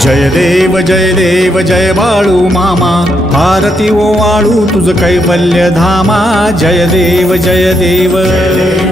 जय देव जय देव जय बाळू मामा. आरती ओवाळू तुझ कैवल्य धामा. जय देव जय देव जय देव.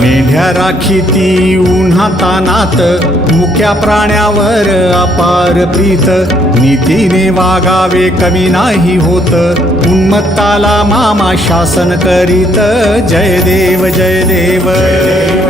मेंढ्या राखीती उन्हातानात मुक्या प्राण्यावर अपार प्रीत. नीतीने वागावे कमी नाही होत उन्मत्ताला मामा शासन करीत. जय देव जय देव जय देव.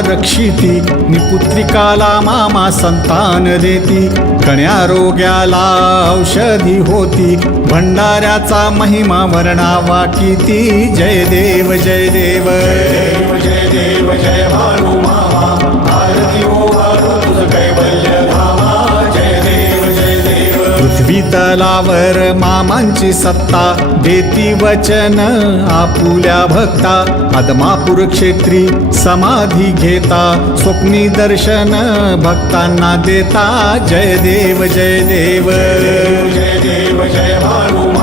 रक्षिती निपुत्रिकाला मामा संतान देती. कण्यारोग्याला औषधी होती. भंडाऱ्याचा महिमा वर्णावा किती. जय देव जय देव. जय देव जय भानू मामा देव मामांची सत्ता देती वचन आपुल्या भक्ता अदमापूर क्षेत्री समाधी घेता स्वप्नी दर्शन भक्तांना देता जय देव जय देव जय देव जय भारू